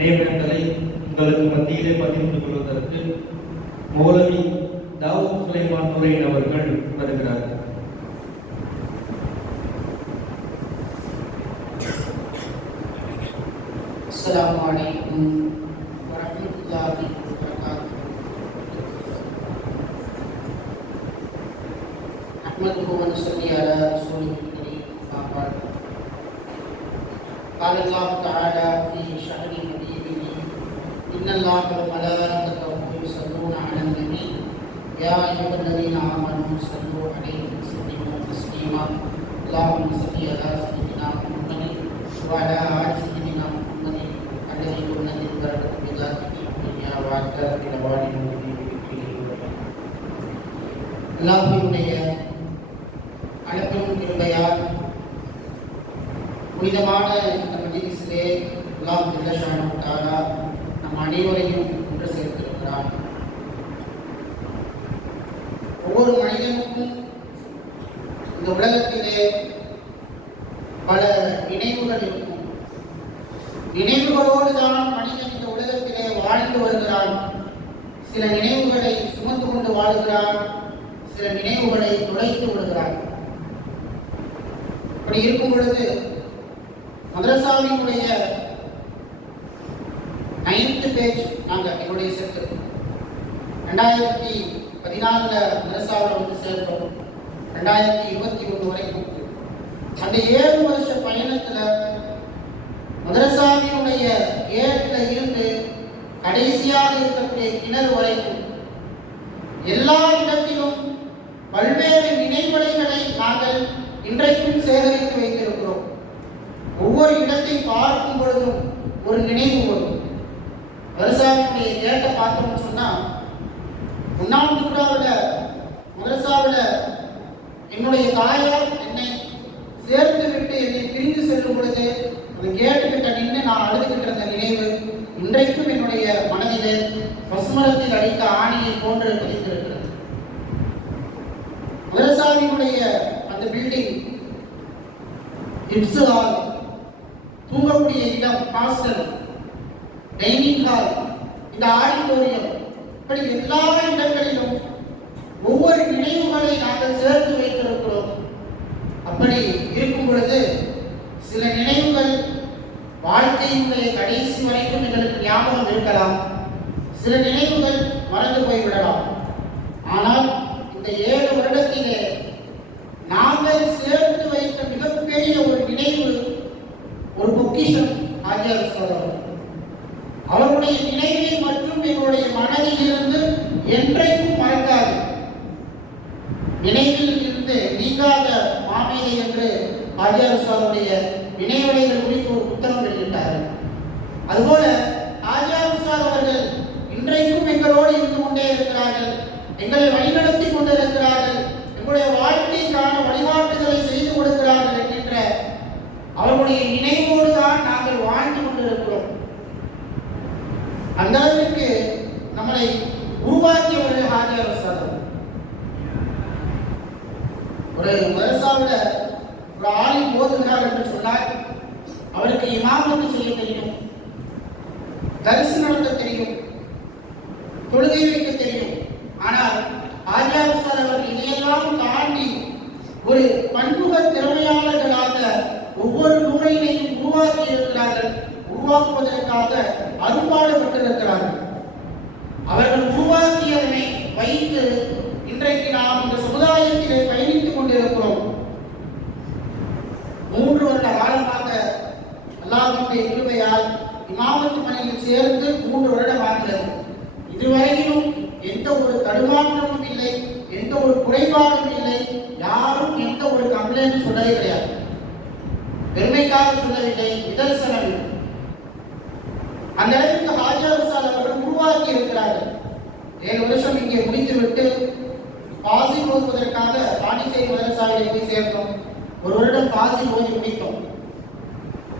நியமனங்களை உங்களுக்கு மத்தியிலே பகிர்ந்து கொள்வதற்கு மௌலவி தாவூத் சுலைமான் நுரையின் அவர்கள் வருகிறார்கள் السلام عليكم ورحمة الله وبركاته نحمده ونصلي على رسوله الكريم أما بعد قال الله تعالى في شهر نبيه إن الله وملائكته يصلون على النبي يا أيها الذين آمنوا صلوا عليه وسلموا تسليما اللهم صل على سيدنا محمد وعلى آل سيدنا محمد الذي كنا للبركة بذاته في الدنيا وعلى بلوان அல்லாஹுடைய அழைப்பின் கிருபையால் புனிதமான இந்த மஜிலிஸிலே அல்லாஹ் ஒவ்வொரு மனிதனுக்கும் இந்த உலகத்திலே பல நினைவுகள் இருக்கும். நினைவுகளோடு தான் மனிதன் இந்த உலகத்திலே வாழ்ந்து வருகிறான். சில நினைவுகளை சுமந்து கொண்டு வாழ்கிறான். சில நினைவுகளை துளைத்து விடுகிறான். அப்படி இருக்கும் பொழுது மதரசாவினுடைய நைன்த் பேஜ் நாங்கள் என்னுடைய செட்டு. ரெண்டாயிரத்தி பதினாலுல மதரசாவில் வந்து சேர்ந்தோம் ரெண்டாயிரத்தி இருபத்தி ஒன்று வரைக்கும். அந்த ஏழு வருஷ பயணத்துல மதரசாவினுடைய கேட்ல இருந்து கடைசியாக இருக்கக்கூடிய கிணறு வரைக்கும் எல்லா இடத்திலும் பல்வேறு நினைவலைகளை நாங்கள் இன்றைக்கும் சேகரித்து வைத்திருக்கிறோம். ஒவ்வொரு இடத்தை பார்க்கும் பொழுதும் ஒரு நினைவு வரும். மதரசாவினுடைய கேட்டை பார்த்தோம்னு சொன்னா ஒன்னாம் கூடாவில் மதரசாவில் என்னுடைய தாயார் என்னை சேர்த்து விட்டு என்னை பிரிந்து செல்லும் பொழுது அதை கேட்டுக்கிட்ட நின்று நான் அழுதுகிட்டு இருந்த நினைவு இன்றைக்கும் என்னுடைய மனதிலே பசுமரத்தில் அடித்த ஆணியை போன்று பதித்திருக்கிறது. விவசாயினுடைய அந்த பில்டிங் இப்சு ஹால் தூங்கக்கூடிய இடம் ஹாஸ்டல் டைனிங் ஹால் இந்த ஆடிட்டோரியம் இப்படி எல்லா இடங்களிலும் ஒவ்வொரு நினைவுகளை நாங்கள் சேர்த்து வைத்திருக்கிறோம். அப்படி இருக்கும் பொழுது சில நினைவுகள் வாழ்க்கையினுடைய கடைசி வரைக்கும் எங்களுக்கு ஞாபகம் இருக்கலாம். சில நினைவுகள் மறந்து போய்விடலாம். ஆனால் இந்த ஏழு வருடத்திலே நாங்கள் சேர்த்து வைத்த மிகப்பெரிய ஒரு நினைவு ஒரு பொக்கிஷம் ஆகியார் சோதரர் அவருடைய நினைவை மற்றும் எங்களுடைய மனதில் இருந்து என்றைக்கும் மறக்காது நினைவில் இருந்து நீங்காத மாமேதை என்று ஆச்சார சாருடைய நினைவுடைகள் குறித்து ஒரு புத்தகம் வெளியிட்டார்கள் அதுபோல ஆச்சார சார் அவர்கள் இன்றைக்கும் எங்களோடு இருந்து கொண்டே இருக்கிறார்கள். எங்களை வழிநடத்தி கொண்டிருக்கிறார்கள். எங்களுடைய வாழ்க்கைக்கான வழிகாட்டுதலை செய்து கொடுக்கிறார்கள் என்கின்ற அவர்களுடைய நினைவோடு தான் நாங்கள் வாழ்ந்து கொண்டிருக்கிறோம். அந்த அளவிற்கு நம்மளை உருவாக்கியவர்கள் ஆஜா சார் ஒரு மதரசாவில் ஒரு ஆளின் ஓதுகிறார் என்று சொன்னால் அவருக்கு இமாமத்து செய்ய தெரியும். தரிசு நடத்த தெரியும். தொழுகை வைக்க தெரியும். ஆனால் ஆச்சார சார் அவர்கள் இதையெல்லாம் தாண்டி ஒரு பன்முக திறமையாளர்களாக ஒவ்வொரு நூலையினையும் உருவாக்கி இருக்கிறார்கள். உருவாக்குவதற்காக அரும்பாடுபட்டிருக்கிறார்கள் அவர்கள் உருவாக்கியதனை வைத்து இன்றைக்கு நாம் இந்த சமுதாயத்திலே பயணித்துக் கொண்டிருக்கிறோம். மூன்று வருட காலமாக அல்லாஹ்வுடைய கிருபையால் இமாமத்து சேர்ந்து மூன்று வருடம் ஆகிறது. இதுவரையிலும் எந்த ஒரு தடுமாற்றமும் இல்லை எந்த ஒரு குறைபாடும் இல்லை. யாரும் எந்த ஒரு கம்ப்ளைண்ட் சொல்லவே கிடையாது. பெருமைக்காக சொல்லவில்லை நிதர்சனம் அந்த அளவுக்கு ஹாஜர் சால் அவர்கள் உருவாக்கி இருக்கிறார்கள். ஏழு வருஷம் இங்கே முடித்துவிட்டு பாசி ஓதுவதற்காக பாண்டிச்சேரி மதரசாவில் போய் சேர்ந்தோம் ஒரு வருடம் பாசி போய் முடித்தோம்.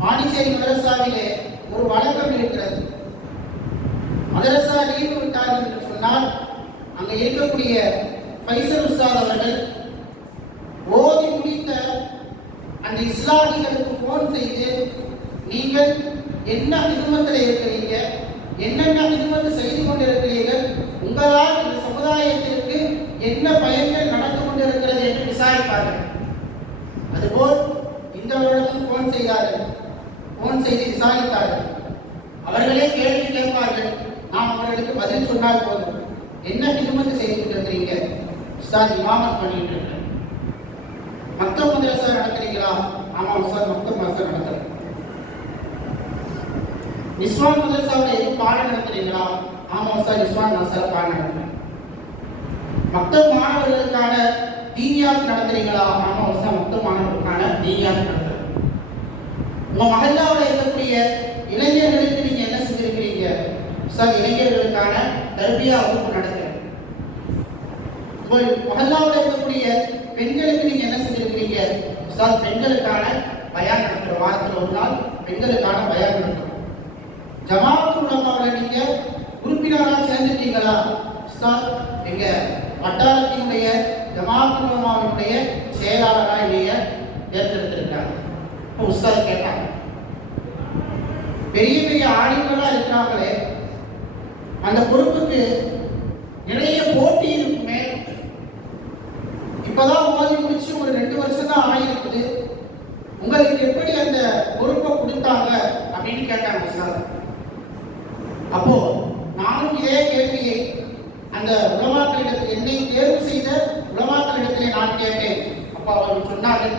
பாண்டிச்சேரி மதரசாவிலே ஒரு வழக்கம் இருக்கிறது. மதரசா லீவு விட்டார்கள் என்று சொன்னால் அங்கே இருக்கக்கூடிய பைசல் உஸ்தாத் அவர்கள் ஓதி முடித்த அந்த இஸ்லாமியர்களுக்கு போன் செய்து நீங்கள் என்ன நிறுவனத்தில் இருக்கிறீங்க? என்னென்ன நிறுவனத்தை செய்து கொண்டிருக்கிறீர்கள்? உங்களால் இந்த சமுதாயத்திற்கு என்ன பயன்கள் நடந்து கொண்டிருக்கிறது? என்று விசாரிப்பார்கள். அதுபோல் இந்த வருடமும் போன் செய்தார்கள். போன் செய்து விசாரித்தார்கள். அவர்களே கேள்வி கேட்பார்கள். நாம் அவர்களுக்கு பதில் சொன்னால் போதும். என்ன நிறுவனத்தை செய்து கொண்டிருக்கிறீங்க உஸ்தாத் இமாமத் பண்ணிட்டு இருக்கிறேன் மக்தப் மதரசா நடத்துறீங்களா? ஆமா உஸ்தாத் மக்தப் மதரசா நடத்துறேன். இஸ்வான் மதரசாவில் எதுவும் பாடம் நடத்துறீங்களா? ஆமா உஸ்தாத் இஸ்வான் மதரசா பாடம் நடத்துறேன். மக்தப் மாணவர்களுக்கான தீனியாத் நடத்துறீங்களா? ஆமா உஸ்தாத் மக்தப் மாணவர்களுக்கான தீனியாத் நடத்துறேன். உங்க மகல்லாவில் இருக்கக்கூடிய இளைஞர்களுக்கு நீங்க என்ன செஞ்சிருக்கிறீங்க சார் இளைஞர்களுக்கான தர்பியா வகுப்பு நடத்துறேன் உங்கள் மகல்லாவில் இருக்கக்கூடிய பெண்களுக்கு நீங்க என்ன செஞ்சிருக்கிறீங்க சார் பெண்களுக்கான பயான் நடத்துற வாரத்தில் ஒரு நாள் பெண்களுக்கான பயான் நடத்துறோம் ஜமாத்து உலமாவில் நீங்க உறுப்பினராக சேர்ந்துட்டீங்களா? சார் எங்க வட்டாரத்தினுடைய ஜமாத்து உலமாவினுடைய செயலாளராக இல்லைய? தேர்ந்தெடுத்திருக்காங்க. இப்போ உஸ்தாத் கேட்டாங்க. பெரிய பெரிய ஆளுங்களா இருக்கிறாங்களே அந்த பொறுப்புக்கு நிறைய போட்டி இருக்குமே. இப்பதான் ஓதி முடிச்சு ஒரு ரெண்டு வருஷம் தான் ஆயிருக்குது. உங்களுக்கு எப்படி அந்த பொறுப்பை கொடுத்தாங்க அப்படின்னு கேட்டாங்க சார். அப்போ நானும் இதே கேள்வியை அந்த உலமாக்களிடத்தில் என்னை தேர்வு செய்த உலமாக்களிடத்திலே நான் கேட்டேன். அப்போ அவர்கள் சொன்னார்கள்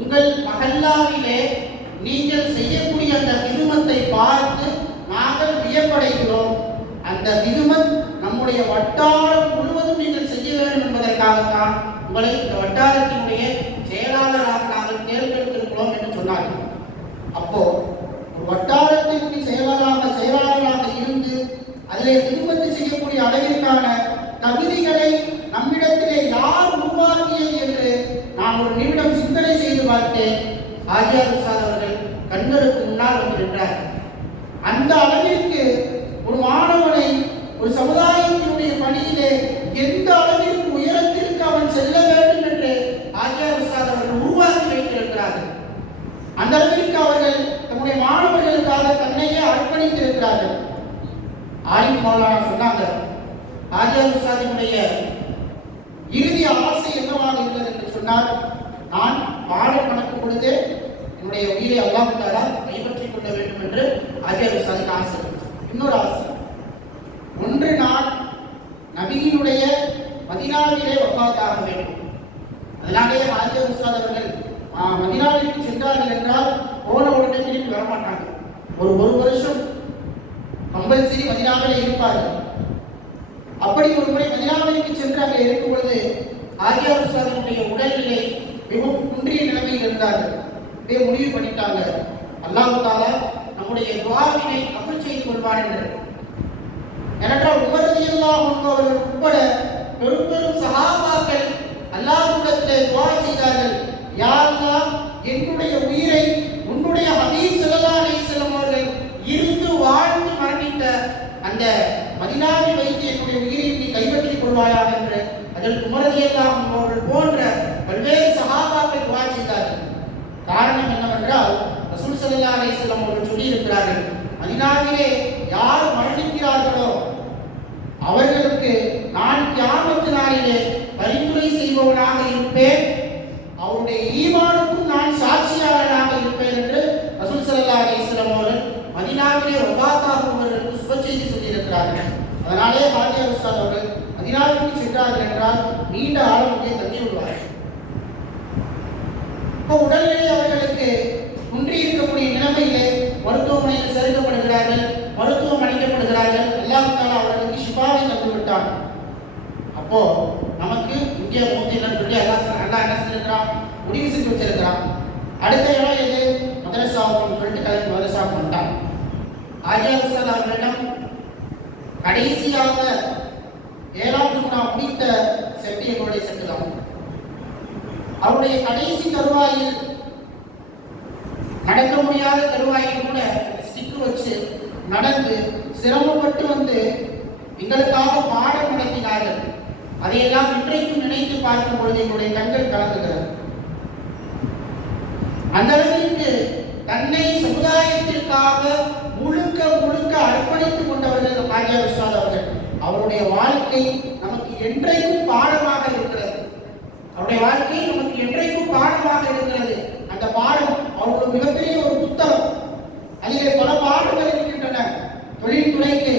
உங்கள் மகல்லாவிலே நீங்கள் செய்யக்கூடிய பார்த்து நாங்கள் வியப்படைகிறோம். அந்த விதுமத் நம்முடைய வட்டாரம் முழுவதும் நீங்கள் செய்ய வேண்டும் என்பதற்காகத்தான் உங்களை இந்த வட்டாரத்தினுடைய செயலாளராக நாங்கள் தேர்ந்தெடுத்திருக்கிறோம் என்று சொன்னார்கள். அப்போ ஒரு வட்டாரத்திற்கு செயலாளராக செயலாளராக இருந்து அதிலே திருமதி செய்யக்கூடிய அளவிற்கான தகுதிகளை நம்மிடத்திலே யார் உருவாக்கியது என்று நான் ஒரு நிமிடம் சிந்தனை செய்து பார்த்தேன். ஆஜியார் உஸ்தாத் அவர்கள் கண்களுக்கு முன்னால் வந்து அந்த அளவிற்கு ஒரு மாணவனை ஒரு சமுதாயத்தினுடைய பணியிலே எந்த அளவிற்கு உயரத்திற்கு அவன் செல்ல வேண்டும் என்று ஆஜியார் உஸ்தாத் அவர்கள் உருவாக்கி வைத்திருக்கிறார்கள். அந்த அளவிற்கு அவர்கள் தம்முடைய மாணவர்களுக்காக தன்னையே அர்ப்பணித்திருக்கிறார்கள். ஆலிம் மௌலானா சொன்னாங்க ஆஜியார் உஸ்தாதினுடைய இறுதி ஆசை என்னவாக இருந்தது என்று சொன்னார் நான் வாழ நடக்கும் பொழுது என்னுடைய உயிரை அல்லாவிட்டாரா கைப்பற்றி கைப்பற்றிக் வேண்டும் என்று ஆஜியார் உஸ்தாதுக்கு ஆசை இன்னொரு ஆசை. ஒன்று நான் நபியினுடைய மதினாவிலே வஃபாத்தாக வேண்டும். அதனாலேயே ஆஜியார் உஸ்தாத் அவர்கள் மதினாவிற்கு சென்றார்கள் என்றால் போன உடனே திரும்பி வரமாட்டாங்க. ஒரு ஒரு வருஷம் கம்பல்சரி மதினாவிலே இருப்பார்கள். அப்படி ஒரு முறை மதினாவிற்கு சென்று அங்கே இருக்கும் பொழுது ஆரியா உஸ்தாதனுடைய உடல்நிலை மிகவும் குன்றிய நிலைமையில் இருந்தார்கள். அப்படியே முடிவு பண்ணிட்டாங்க. அல்லாஹால நம்முடைய துவாவினை அமல் செய்து கொள்வார் என்று. ஏனென்றால் உமரதியெல்லாம் அவர்கள் உட்பட பெரும் பெரும் சகாபாக்கள் அல்லாஹ்விடத்திலே துவா செய்தார்கள். யாரெல்லாம் என்னுடைய உயிரை உன்னுடைய ஹபீப் ஸல்லல்லாஹு அலைஹி அவர்கள் இருந்து வாழ்ந்து மரணித்த அந்த மதினாவில் வைத்து என்னுடைய உயிரை நீ கைப்பற்றிக் கொள்வாயாக என்று அதில் குமரதியெல்லாம் அவர்கள் போன்ற பல்வேறு சகாபாக்கள் துவா செய்தார்கள். காரணம் என்னவென்றால் ரசூல் சல்லா அலி செல்லம் அவர்கள் சொல்லி இருக்கிறார்கள் மதினாவிலே யார் மரணிக்கிறார்களோ அவர்களுக்கு நான் கியாமத்து நாளிலே பரிந்துரை செய்பவனாக இருப்பேன். அவருடைய ஈமானுக்கும் நான் சாட்சியாளனாக இருப்பேன் என்று ரசூல் சல்லா அலி வஸல்லம் அவர்கள் மதினாவிலே ஒவ்வாத்தாகுவர்களுக்கு சுப செய்தி சொல்லியிருக்கிறார்கள். அதனாலே ஹாஜி உஸ்தாத் அவர்கள் மதினாவிற்கு சென்றார்கள் என்றால் நீண்ட ஆழம் தங்கி விடுவார்கள் இப்போ உடல்நிலை அவர்களுக்கு எப்படி இருக்கக்கூடிய நிலைமையிலே மருத்துவமனையில் சேர்க்கப்படுகிறார்கள் மருத்துவம் அளிக்கப்படுகிறார்கள். எல்லாம் அவர்களுக்கு ஷிஃபாவை தந்து விட்டான் அப்போ நமக்கு இந்திய மூத்தின்னு சொல்லி எல்லாம் ச- என்ன செஞ்சிருக்கிறான்? முடிவு செஞ்சு வச்சிருக்கிறான். அடுத்த இடம் எது? மதரசாவுக்கும் சொல்லிட்டு கலந்து மதரசாவுக்கு வந்துட்டான். ஆஜியா உஸ்தாத் அவர்களிடம் கடைசியாக ஏழாவது நான் முடித்த செட்டு எங்களுடைய செட்டு தான் அவருடைய கடைசி தருவாயில் நடக்க முடியாத தருவாயை கூட ஸ்டிக் வச்சு நடந்து சிரமப்பட்டு வந்து எங்களுக்காக பாடம் நடத்தினார்கள். அதையெல்லாம் இன்றைக்கும் நினைத்து பார்க்கும் பொழுது எங்களுடைய கண்கள் கலங்குகிறது. அந்த அளவிற்கு தன்னை தன்னை சமுதாயத்திற்காக முழுக்க முழுக்க அர்ப்பணித்துக் கொண்டவர்கள் ராஜா விஸ்வாத் அவர்கள். அவருடைய வாழ்க்கை நமக்கு என்றைக்கும் பாடமாக இருக்கிறது. அவருடைய வாழ்க்கை நமக்கு என்றைக்கும் பாடமாக இருக்கிறது. அந்த பாடம் அவங்களுக்கு மிகப்பெரிய ஒரு புத்தகம். அதிலே பல பாடங்கள் இருக்கின்றன. தொழில்துறைக்கு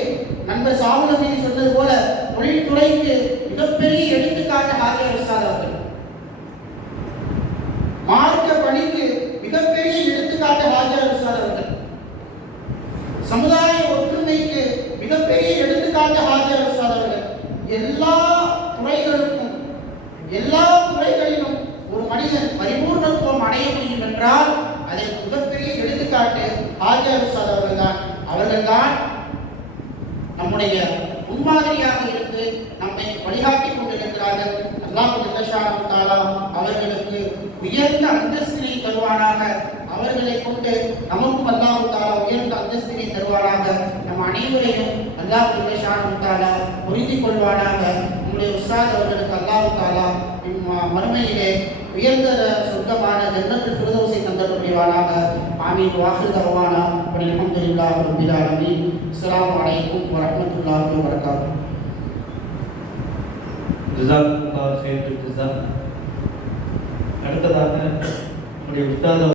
நண்பர் சாகுலமி சொன்னது போல தொழில்துறைக்கு மிகப்பெரிய எடுத்துக்காட்டு ஹாஜர் விஸ்வாத் அவர்கள் மார்க்க பணிக்கு மிகப்பெரிய எடுத்துக்காட்டு ஹாஜர் விஸ்வாத் அவர்கள் சமுதாய ஒற்றுமைக்கு மிகப்பெரிய எடுத்துக்காட்டு ஹாஜர் விஸ்வாத் அவர்கள் எல்லா துறைகளுக்கும் எல்லா துறைகளிலும் ஒரு மனிதன் பரிபூர்ணத்துவம் அடைய முடியும் என்றால் அதற்கு மிகப்பெரிய எடுத்துக்காட்டு ஹாஜர் அவர்கள் தான். அவர்கள் தான் நம்முடைய முன்மாதிரியாக இருந்து நம்மை வழிகாட்டி கொண்டிருக்கிறார்கள். அல்லாஹு ஜல்லஷானு தஆலா அவர்களுக்கு உயர்ந்த அந்தஸ்தினை தருவானாக. அவர்களை கொண்டு நமக்கும் அல்லாஹு தாலா உயர்ந்த அந்தஸ்தினை தருவானாக. நம் அனைவரையும் அல்லாஹ் ஜல்லஷானு தஆலா புரிந்து கொள்வானாக. நம்முடைய உஸ்தாத் அவர்களுக்கு அல்லாஹு தாலா மறுமையிலே உயர்ந்த சொர்க்கமான ஜன்னத்து ஃபிர்தௌஸை தந்தக்கூடியவானாக புரிவானாக ஆமீன். வாஹிர் தரவானா அல்ஹம்துலில்லாஹி ரப்பில் ஆலமீன். அஸ்ஸலாமு அலைக்கும் வரஹ்மத்துல்லாஹி வபரகாத்துஹு. ஜிசாக்குல்லா ஹைர் அடுத்ததாக நம்முடைய உஸ்தாத்